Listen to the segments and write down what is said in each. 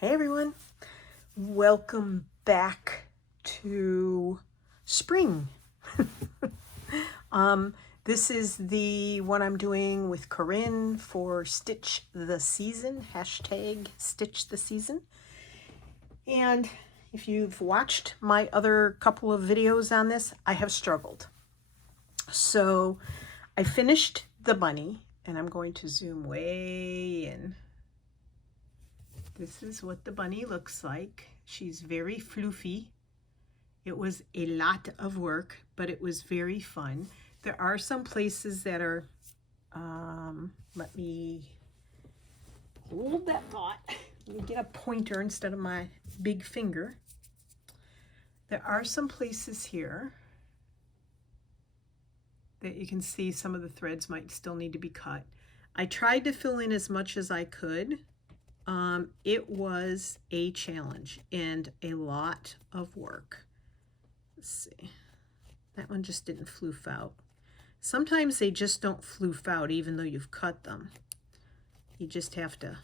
Hey everyone, welcome back to spring. This is the one I'm doing with Corinne for Stitch the Season, hashtag Stitch the Season. And if you've watched my other couple of videos on this, I have struggled. So I finished the bunny, and I'm going to zoom way in. This is what the bunny looks like. She's very floofy. It was a lot of work, but it was very fun. There are some places that are, let me hold that thought. Let me get a pointer instead of my big finger. There are some places here that you can see some of the threads might still need to be cut. I tried to fill in as much as I could. It was a challenge and a lot of work. Let's see. That one just didn't floof out. Sometimes they just don't floof out even though you've cut them. You just have to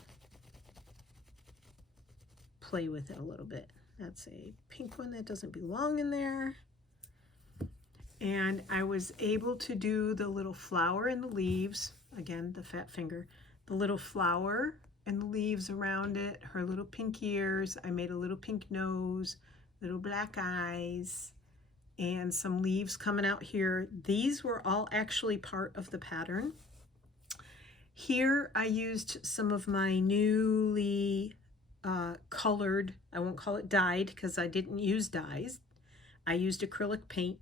play with it a little bit. That's a pink one that doesn't belong in there. And I was able to do the little flower and the leaves. Again, the fat finger. The little flower and the leaves around it, her little pink ears. I made a little pink nose, little black eyes, and some leaves coming out here. These were all actually part of the pattern. Here I used some of my newly colored, I won't call it dyed because I didn't use dyes. I used acrylic paint,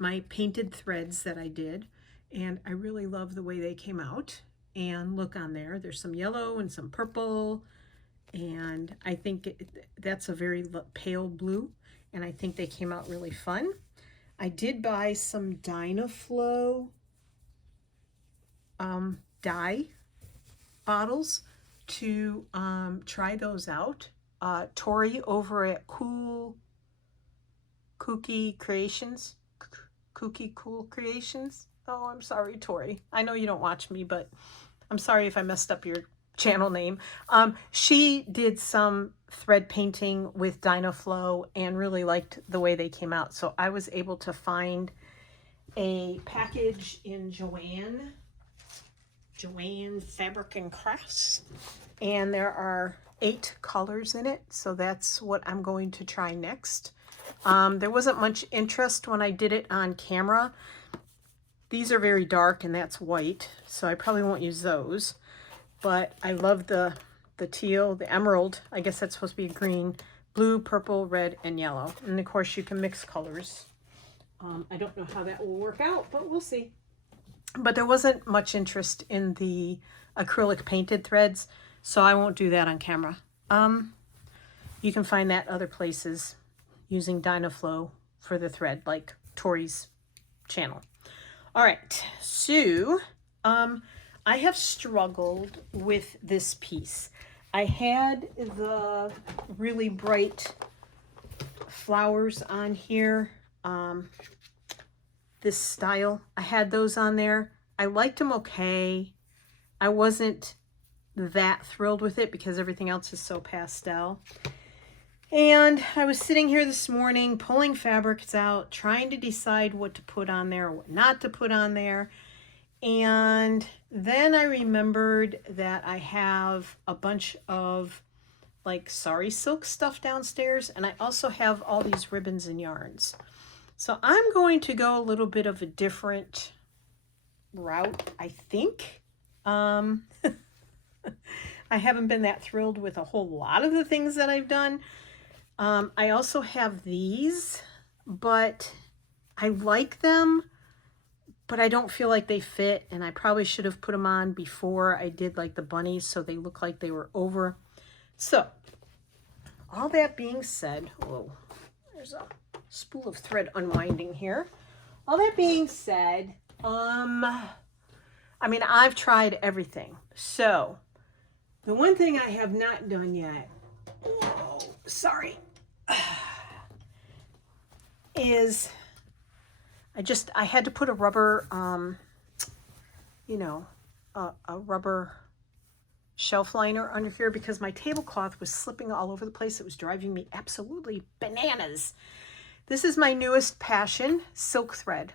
my painted threads that I did, and I really love the way they came out. And look on there, there's some yellow and some purple, and I think that's a very pale blue, and I think they came out really fun. I did buy some Dynaflow dye bottles to try those out. Tori over at Kooky Cool Creations. Oh, I'm sorry, Tori. I know you don't watch me, but I'm sorry if I messed up your channel name. She did some thread painting with Dynaflow and really liked the way they came out. So I was able to find a package in Joann Fabric and Crafts. And there are 8 colors in it. So that's what I'm going to try next. There wasn't much interest when I did it on camera. These are very dark and that's white, so I probably won't use those. But I love the teal, the emerald. I guess that's supposed to be green, blue, purple, red, and yellow. And of course you can mix colors. I don't know how that will work out, but we'll see. But there wasn't much interest in the acrylic painted threads, so I won't do that on camera. You can find that other places using Dynaflow for the thread, like Tori's channel. All right, so I have struggled with this piece. I had the really bright flowers on here, this style. I had those on there. I liked them okay. I wasn't that thrilled with it because everything else is so pastel. And I was sitting here this morning pulling fabrics out, trying to decide what to put on there or what not to put on there. And then I remembered that I have a bunch of like sari silk stuff downstairs, and I also have all these ribbons and yarns. So I'm going to go a little bit of a different route, I think. I haven't been that thrilled with a whole lot of the things that I've done. I also have these, but I like them, but I don't feel like they fit, and I probably should have put them on before I did like the bunnies so they look like they were over. So, all that being said, whoa, there's a spool of thread unwinding here. All that being said, I mean, I've tried everything. So, the one thing I have not done yet, whoa, sorry, is I had to put a rubber, you know, a rubber shelf liner under here because my tablecloth was slipping all over the place. It was driving me absolutely bananas. This is my newest passion, silk thread.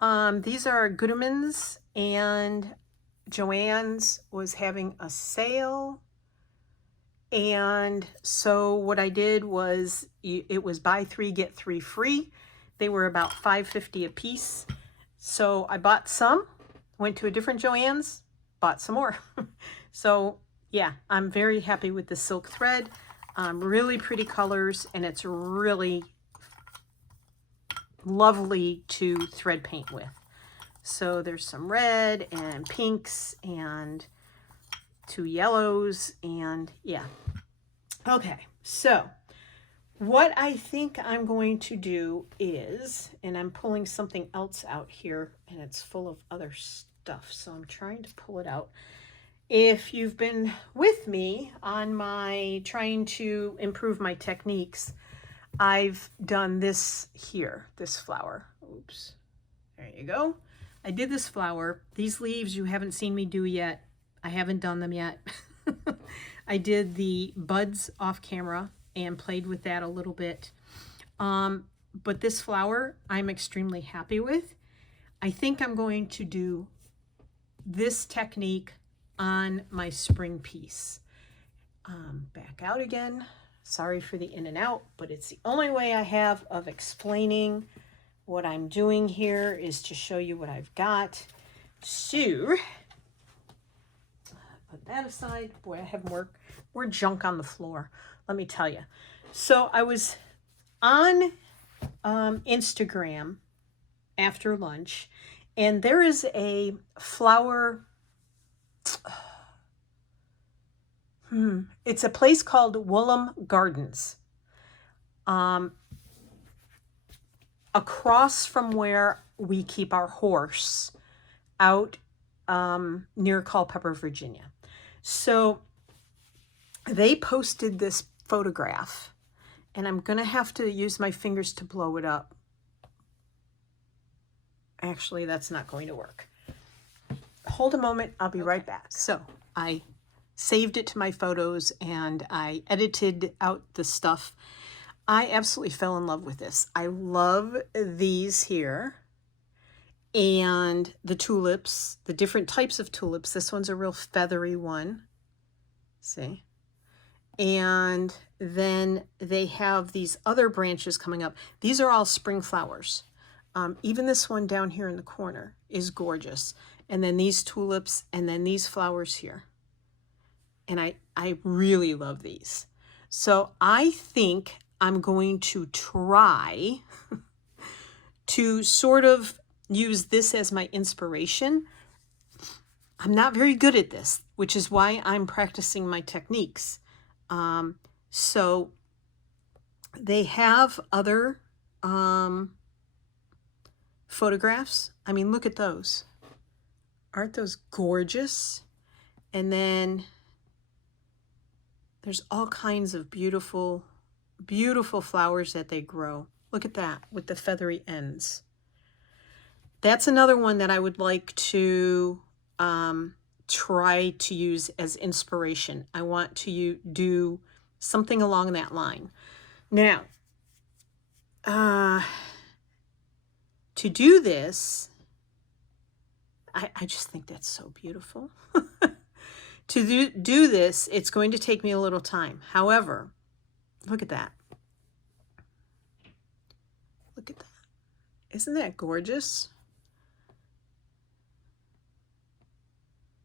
These are Goodman's, and Joann's was having a sale. And so what I did was, it was buy 3, get 3 free. They were about $5.50 a piece. So I bought some, went to a different Joann's, bought some more. So yeah, I'm very happy with the silk thread. Really pretty colors, and it's really lovely to thread paint with. So there's some red and pinks and 2 yellows, and yeah. Okay, so what I think I'm going to do is, and I'm pulling something else out here, and it's full of other stuff, so I'm trying to pull it out. If you've been with me on my trying to improve my techniques, I've done this here, this flower. Oops, there you go. I did this flower. These leaves you haven't seen me do yet. I haven't done them yet. I did the buds off camera and played with that a little bit. But this flower I'm extremely happy with. I think I'm going to do this technique on my spring piece. Back out again. Sorry for the in and out, but it's the only way I have of explaining what I'm doing here is to show you what I've got. So, put that aside. Boy, I have more junk on the floor, let me tell you. So I was on Instagram after lunch, and there is a flower. It's a place called Willam Gatdens. Across from where we keep our horse out near Culpeper, Virginia. So they posted this photograph, and I'm going to have to use my fingers to blow it up. Actually, that's not going to work. Hold a moment. I'll be right back. So I saved it to my photos and I edited out the stuff. I absolutely fell in love with this. I love these here and the tulips, the different types of tulips. This one's a real feathery one. See? And then they have these other branches coming up. These are all spring flowers. Even this one down here in the corner is gorgeous. And then these tulips, and then these flowers here. And I really love these. So I think I'm going to try to sort of use this as my inspiration. I'm not very good at this, which is why I'm practicing my techniques. So they have other photographs. I mean, look at those. Aren't those gorgeous? And then there's all kinds of beautiful, beautiful flowers that they grow. Look at that with the feathery ends. That's another one that I would like to try to use as inspiration. I want to do something along that line. Now, to do this, I just think that's so beautiful. To do this, it's going to take me a little time. However, look at that. Look at that. Isn't that gorgeous?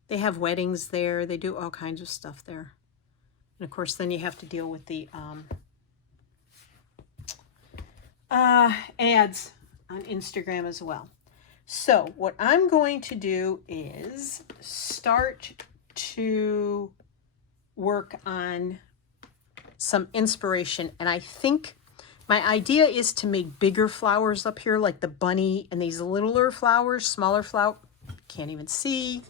They have weddings there. They do all kinds of stuff there. And of course, then you have to deal with the ads on Instagram as well. So what I'm going to do is start to work on some inspiration. And I think my idea is to make bigger flowers up here, like the bunny, and these littler flowers, smaller flower. Can't even see.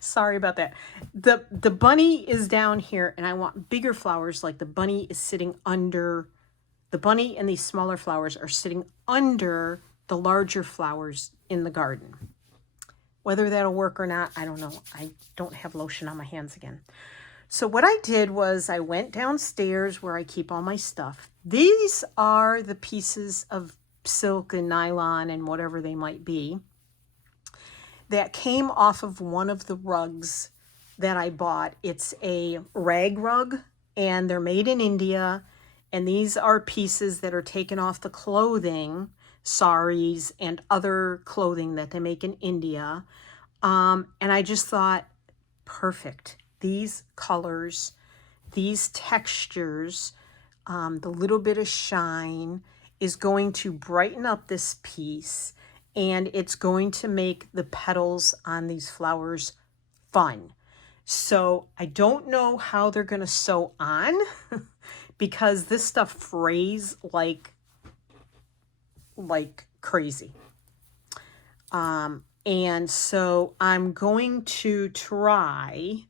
Sorry about that. The bunny is down here, and I want bigger flowers, like the bunny is sitting under. The bunny and these smaller flowers are sitting under the larger flowers in the garden. Whether that'll work or not, I don't know. I don't have lotion on my hands again. So what I did was I went downstairs where I keep all my stuff. These are the pieces of silk and nylon and whatever they might be that came off of one of the rugs that I bought. It's a rag rug, and they're made in India. And these are pieces that are taken off the clothing, saris and other clothing that they make in India. And I just thought, perfect. These colors, these textures, the little bit of shine is going to brighten up this piece, and it's going to make the petals on these flowers fun. So I don't know how they're going to sew on because this stuff frays like crazy. And so I'm going to try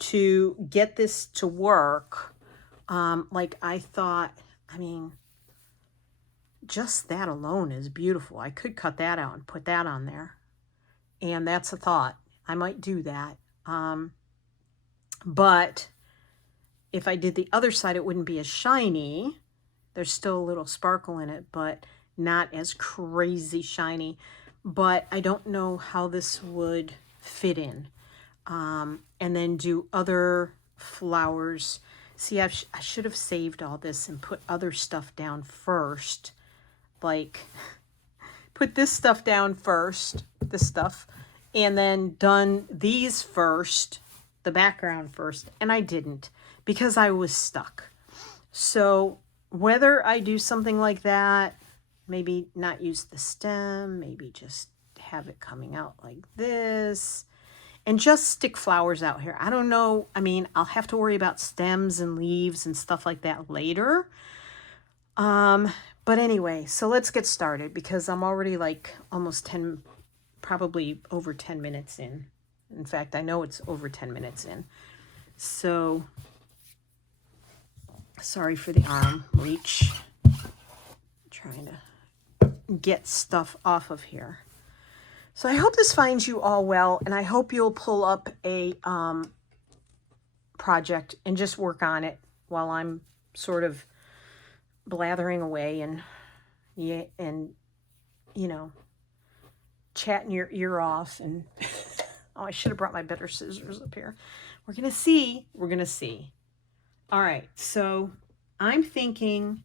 to get this to work. Like I thought, I mean, just that alone is beautiful. I could cut that out and put that on there. And that's a thought. I might do that. But if I did the other side, it wouldn't be as shiny. There's still a little sparkle in it, but not as crazy shiny. But I don't know how this would fit in. And then do other flowers. See, I should have saved all this and put other stuff down first. Like, put this stuff down first, this stuff, and then done these first, the background first. And I didn't because I was stuck. So whether I do something like that, maybe not use the stem, maybe just have it coming out like this, and just stick flowers out here. I don't know. I mean, I'll have to worry about stems and leaves and stuff like that later. But anyway, so let's get started because I'm already like almost 10, probably over 10 minutes in. In fact, I know it's over 10 minutes in. So, sorry for the arm reach. Trying to get stuff off of here. So I hope this finds you all well, and I hope you'll pull up a project and just work on it while I'm sort of blathering away and you know, chatting your ear off. And oh, I should have brought my better scissors up here. We're gonna see. All right, so I'm thinking,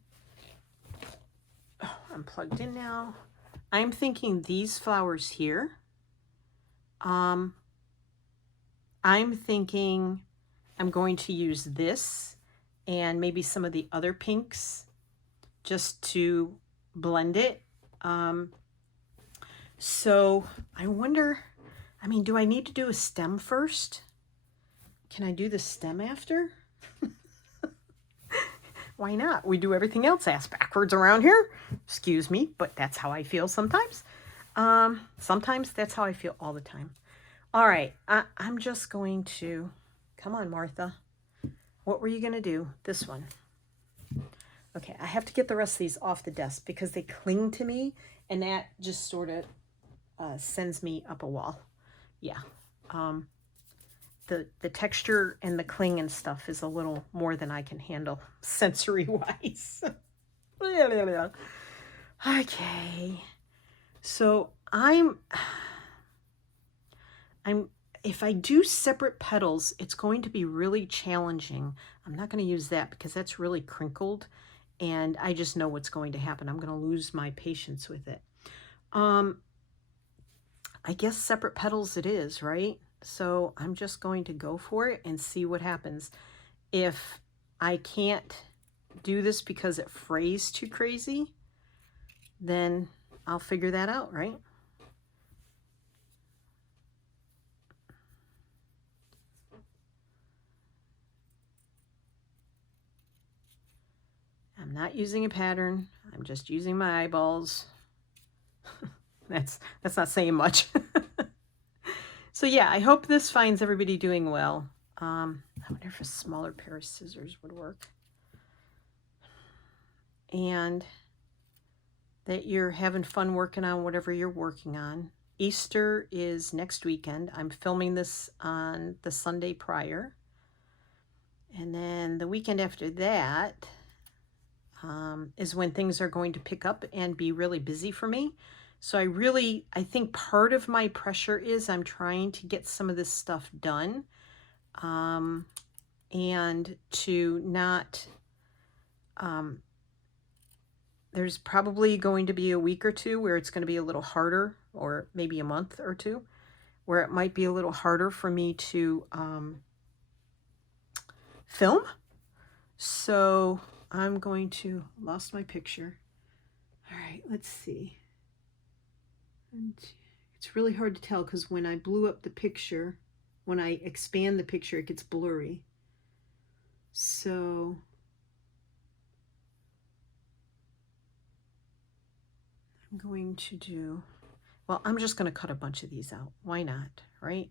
oh, I'm plugged in now. I'm thinking these flowers here. I'm thinking I'm going to use this and maybe some of the other pinks just to blend it. So I wonder, I mean, do I need to do a stem first? Can I do the stem after? Why not? We do everything else ass backwards around here. Excuse me, but that's how I feel sometimes. Sometimes that's how I feel all the time. All right, I'm just going to, come on, Martha. What were you going to do? This one. Okay, I have to get the rest of these off the desk because they cling to me, and that just sort of sends me up a wall. Yeah. The texture and the cling and stuff is a little more than I can handle sensory-wise. Okay. So if I do separate petals, it's going to be really challenging. I'm not going to use that because that's really crinkled, and I just know what's going to happen. I'm going to lose my patience with it. I guess separate petals it is, right? So I'm just going to go for it and see what happens. If I can't do this because it frays too crazy, then I'll figure that out, right? I'm not using a pattern. I'm just using my eyeballs. That's not saying much. So yeah, I hope this finds everybody doing well. I wonder if a smaller pair of scissors would work. And that you're having fun working on whatever you're working on. Easter is next weekend. I'm filming this on the Sunday prior. And then the weekend after that is when things are going to pick up and be really busy for me. So I think part of my pressure is I'm trying to get some of this stuff done, and to not, there's probably going to be a week or two where it's going to be a little harder, or maybe a month or two, where it might be a little harder for me to film. So I'm going to, lost my picture. All right, let's see. And it's really hard to tell because when I blew up the picture, when I expand the picture, it gets blurry. So I'm going to do, well, I'm just going to cut a bunch of these out. Why not, right?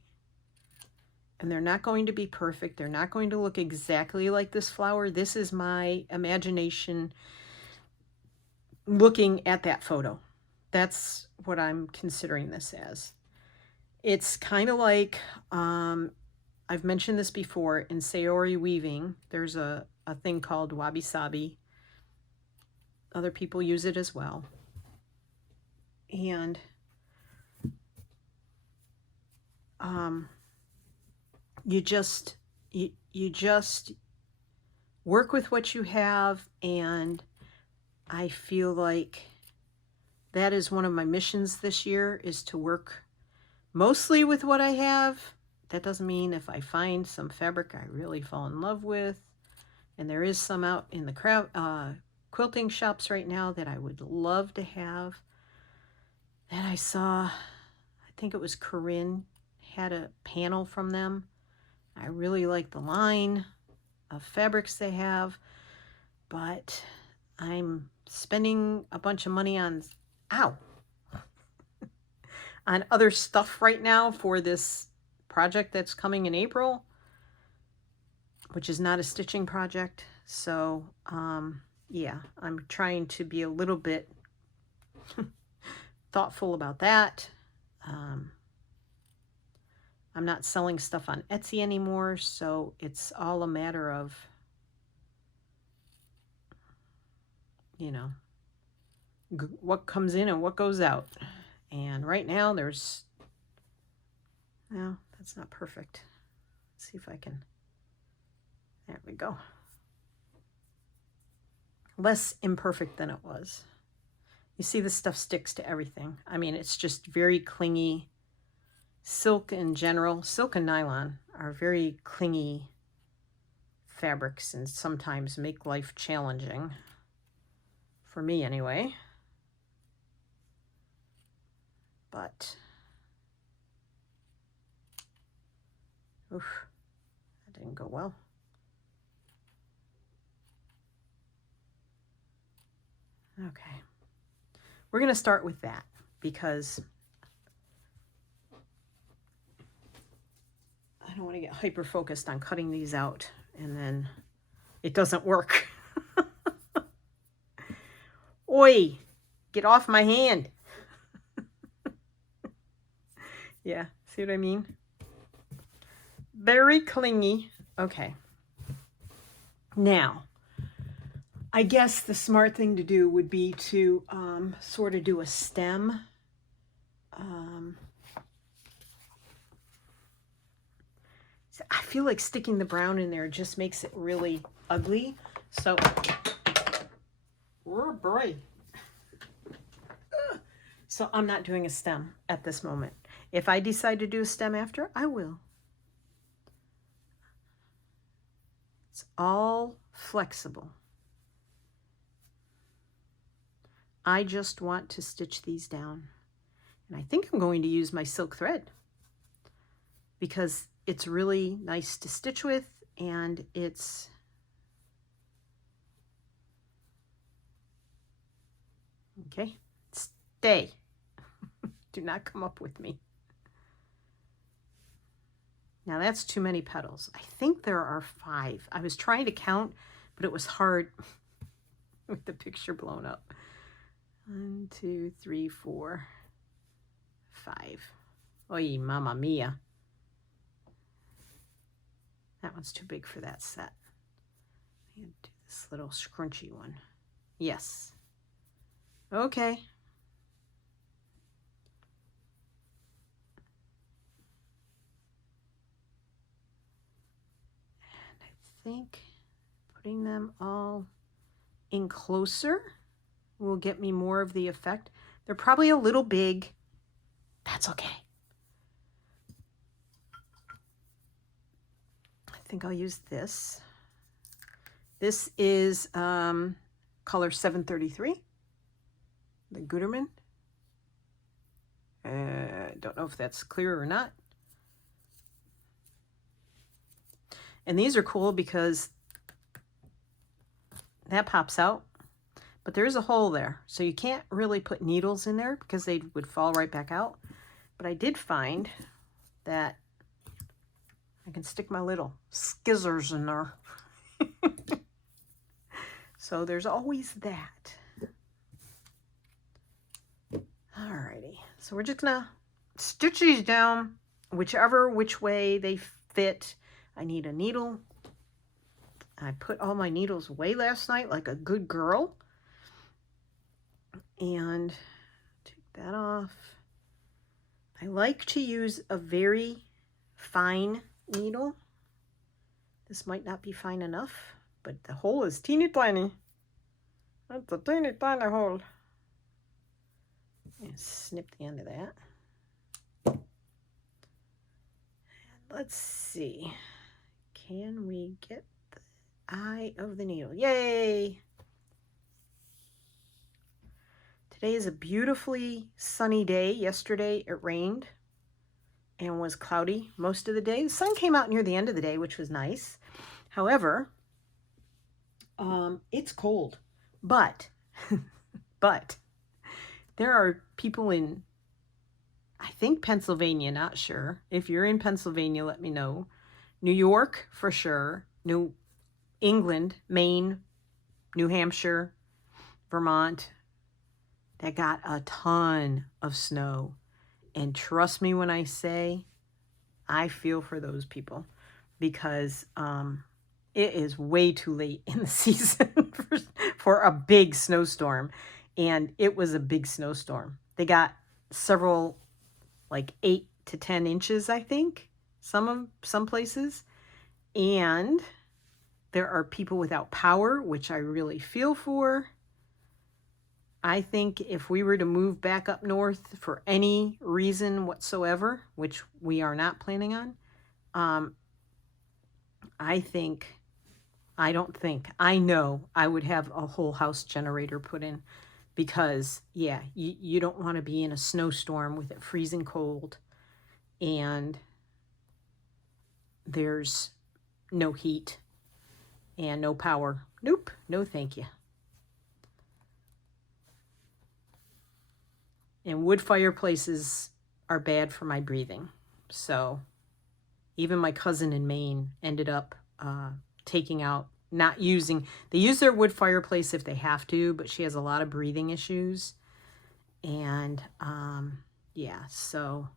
And they're not going to be perfect. They're not going to look exactly like this flower. This is my imagination looking at that photo. That's what I'm considering this as. It's kind of like, I've mentioned this before, in Sayori weaving, there's a thing called wabi-sabi. Other people use it as well. And you just work with what you have, and I feel like that is one of my missions this year, is to work mostly with what I have. That doesn't mean if I find some fabric I really fall in love with, and there is some out in the quilting shops right now that I would love to have, that I saw, I think it was Corinne, had a panel from them. I really like the line of fabrics they have, but I'm spending a bunch of money on, on other stuff right now for this project that's coming in April, which is not a stitching project. So, yeah, I'm trying to be a little bit thoughtful about that. I'm not selling stuff on Etsy anymore, so it's all a matter of, you know, what comes in and what goes out. And right now there's, no, that's not perfect. Let's see if I can, there we go. Less imperfect than it was. You see, this stuff sticks to everything. I mean, it's just very clingy. Silk in general, silk and nylon are very clingy fabrics and sometimes make life challenging. For me anyway. But, oof, that didn't go well. Okay. We're going to start with that because I don't want to get hyper focused on cutting these out and then it doesn't work. Oi, get off my hand. Yeah, see what I mean? Very clingy. Okay. Now, I guess the smart thing to do would be to sort of do a stem. I feel like sticking the brown in there just makes it really ugly. So, oh boy. So I'm not doing a stem at this moment. If I decide to do a stem after, I will. It's all flexible. I just want to stitch these down. And I think I'm going to use my silk thread because it's really nice to stitch with, and it's okay. Stay. Do not come up with me. Now that's too many petals. I think there are 5. I was trying to count, but it was hard with the picture blown up. 1, 2, 3, 4, 5. Oy, mamma mia. That one's too big for that set. And do this little scrunchy one. Yes. Okay. And I think putting them all in closer will get me more of the effect. They're probably a little big. That's okay. I think I'll use this. This is color 733, the Gutermann. Don't know if that's clear or not. And these are cool because that pops out, but there is a hole there. So you can't really put needles in there because they would fall right back out. But I did find that I can stick my little skizzers in there. So there's always that. Alrighty, so we're just gonna stitch these down which way they fit. I need a needle. I put all my needles away last night like a good girl. And take that off. I like to use a very fine needle. This might not be fine enough, but the hole is teeny tiny. That's a teeny tiny hole. And snip the end of that. And let's see. Can we get the eye of the needle? Yay! Today is a beautifully sunny day. Yesterday it rained and was cloudy most of the day. The sun came out near the end of the day, which was nice. However, it's cold. But there are people in, I think Pennsylvania, not sure. If you're in Pennsylvania, let me know. New York, for sure. New England, Maine, New Hampshire, Vermont, that got a ton of snow. And trust me when I say, I feel for those people because it is way too late in the season for a big snowstorm. And it was a big snowstorm. They got several, like 8 to 10 inches, I think, some places. And there are people without power, which I really feel for. I think if we were to move back up north for any reason whatsoever, which we are not planning on, I know I would have a whole house generator put in because, yeah, you don't want to be in a snowstorm with it freezing cold and there's no heat and no power. Nope, no thank you. And wood fireplaces are bad for my breathing. So even my cousin in Maine ended up taking out, not using, they use their wood fireplace if they have to, but she has a lot of breathing issues. And yeah, so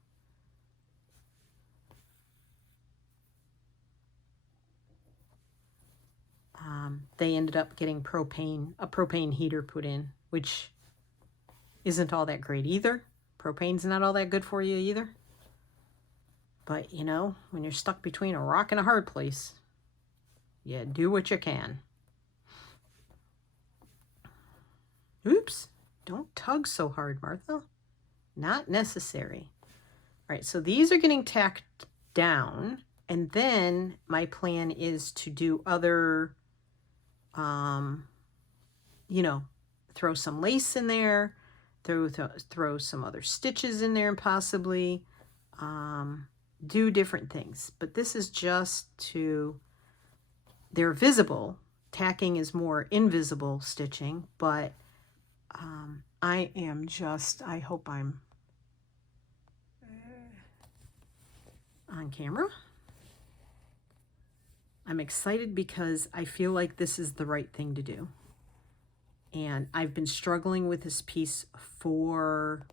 they ended up getting a propane heater put in, which isn't all that great either. Propane's not all that good for you either. But, you know, when you're stuck between a rock and a hard place, you do what you can. Oops, don't tug so hard, Martha. Not necessary. All right, so these are getting tacked down. And then my plan is to do other, you know, throw some lace in there, throw some other stitches in there and possibly do different things. But this is just to, they're visible. Tacking is more invisible stitching, but I hope I'm on camera. I'm excited because I feel like this is the right thing to do. And I've been struggling with this piece for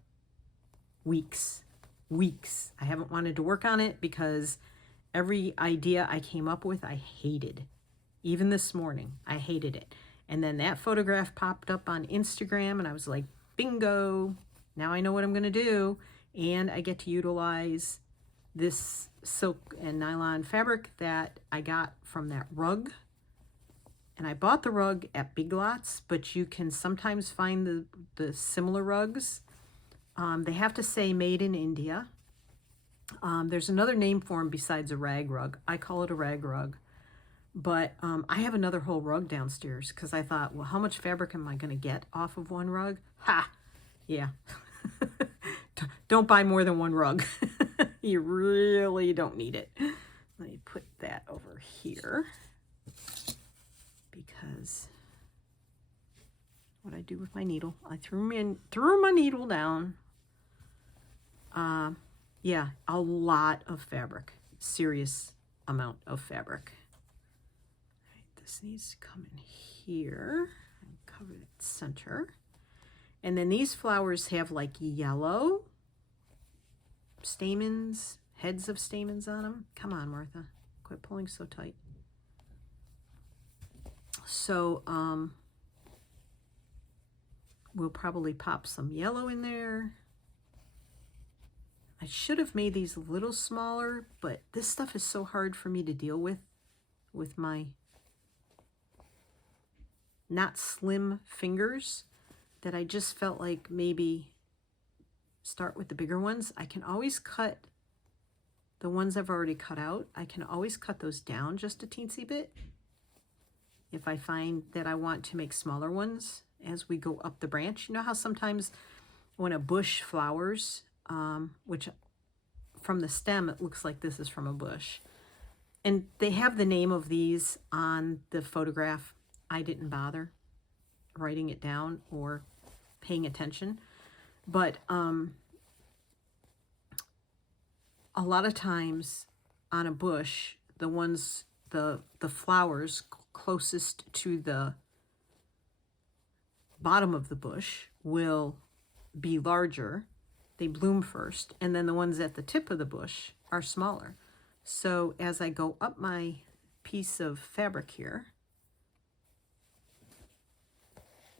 weeks. weeks. I haven't wanted to work on it because every idea I came up with, I hated. Even this morning, I hated it. And then that photograph popped up on Instagram and I was like, bingo, now I know what I'm going to do. And I get to utilize this silk and nylon fabric that I got from that rug. And I bought the rug at Big Lots, but you can sometimes find the similar rugs. They have to say made in India. There's another name for them besides a rag rug. I call it a rag rug. But I have another whole rug downstairs because I thought, well, how much fabric am I going to get off of one rug? Ha! Yeah. Don't buy more than one rug. You really don't need it. Let me put that over here because what I do with my needle, I threw my needle down. Yeah, a lot of fabric, serious amount of fabric. This needs to come in here and cover that center. And then these flowers have like yellow stamens, heads of stamens on them. Come on, Martha, quit pulling so tight. So we'll probably pop some yellow in there. I should have made these a little smaller, but this stuff is so hard for me to deal with my not slim fingers that I just felt like maybe start with the bigger ones. I can always cut the ones I've already cut out. I can always cut those down just a teensy bit if I find that I want to make smaller ones as we go up the branch. You know how sometimes when a bush flowers, which from the stem it looks like this is from a bush, and they have the name of these on the photograph. I didn't bother writing it down or paying attention, but a lot of times on a bush, the ones, the flowers closest to the bottom of the bush will be larger. They bloom first, and then the ones at the tip of the bush are smaller. So as I go up my piece of fabric here,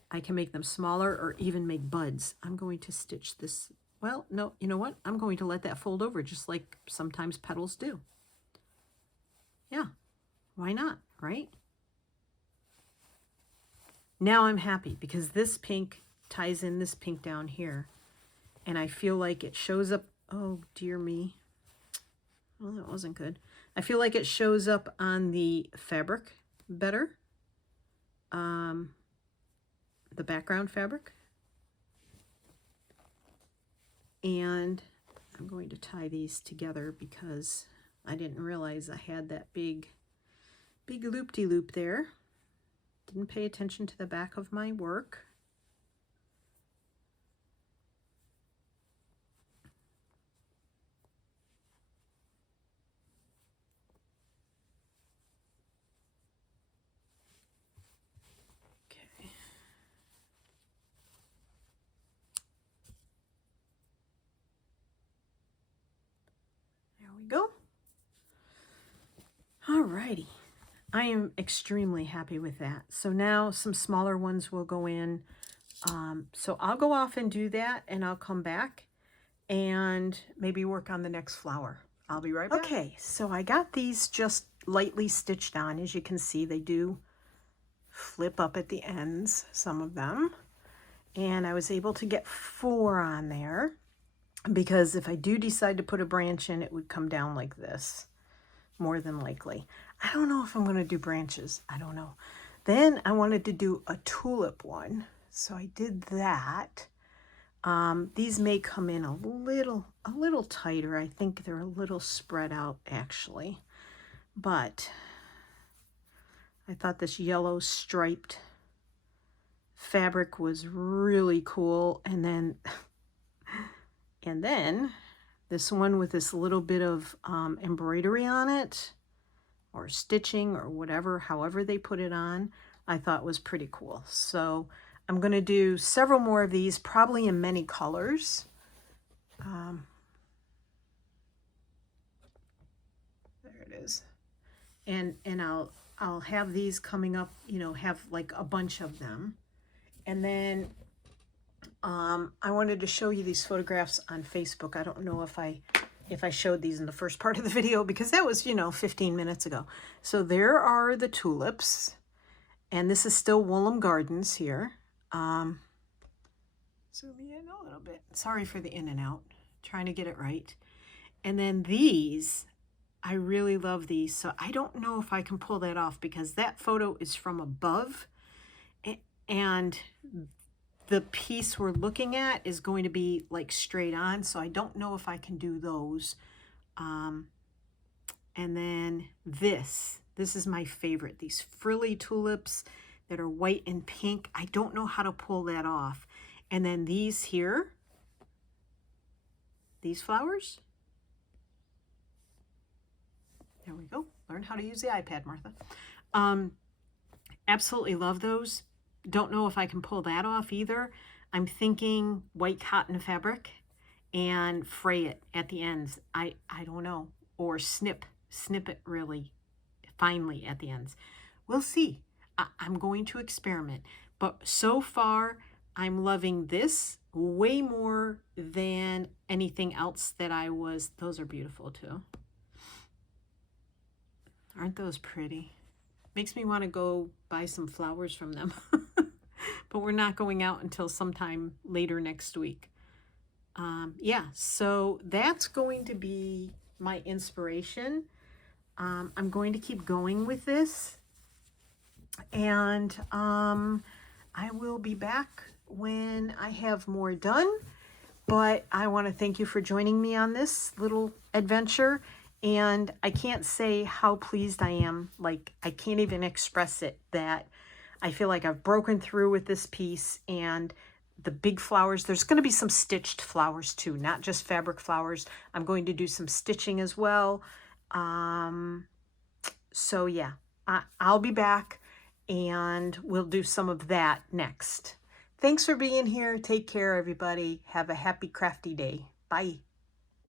I can make them smaller or even make buds. I'm going to stitch this. Well, no, you know what? I'm going to let that fold over just like sometimes petals do. Yeah, why not, right? Now I'm happy because this pink ties in this pink down here. And I feel like it shows up. Oh, dear me. Well, that wasn't good. I feel like it shows up on the fabric better. The background fabric. And I'm going to tie these together because I didn't realize I had that big loop-de-loop there. Didn't pay attention to the back of my work. Go. Alrighty, I am extremely happy with that. So now some smaller ones will go in. So I'll go off and do that, and I'll come back and maybe work on the next flower. I'll be right back. Okay, so I got these just lightly stitched on. As you can see, they do flip up at the ends, some of them. And I was able to get 4 on there, because if I do decide to put a branch in, it would come down like this, more than likely. I don't know if I'm going to do branches. I don't know. Then I wanted to do a tulip one, so I did that. These may come in a little tighter. I think they're a little spread out, actually. But I thought this yellow striped fabric was really cool. And then this one with this little bit of embroidery on it, or stitching, or whatever, however they put it on, I thought was pretty cool. So I'm going to do several more of these, probably in many colors. and I'll have these coming up, you know, have like a bunch of them. And then I wanted to show you these photographs on Facebook. I don't know if I showed these in the first part of the video because that was, you know, 15 minutes ago. So there are the tulips, and this is still Willam Gatdens here. Zoom in a little bit. Sorry for the in and out. Trying to get it right. And then these, I really love these. So I don't know if I can pull that off because that photo is from above, and the piece we're looking at is going to be like straight on. So I don't know if I can do those. And then this is my favorite. These frilly tulips that are white and pink. I don't know how to pull that off. And then these here, these flowers. There we go. Learn how to use the iPad, Martha. Absolutely love those. Don't know if I can pull that off either. I'm thinking white cotton fabric and fray it at the ends. I don't know. Or snip it really finely at the ends. We'll see. I'm going to experiment. But so far, I'm loving this way more than anything else that those are beautiful too. Aren't those pretty? Makes me want to go buy some flowers from them. But we're not going out until sometime later next week. Yeah, so that's going to be my inspiration. I'm going to keep going with this. And I will be back when I have more done. But I want to thank you for joining me on this little adventure. And I can't say how pleased I am. Like, I can't even express it, that I feel like I've broken through with this piece. And the big flowers, there's going to be some stitched flowers too, not just fabric flowers. I'm going to do some stitching as well. So yeah, I'll be back and we'll do some of that next. Thanks for being here. Take care, everybody. Have a happy crafty day. Bye.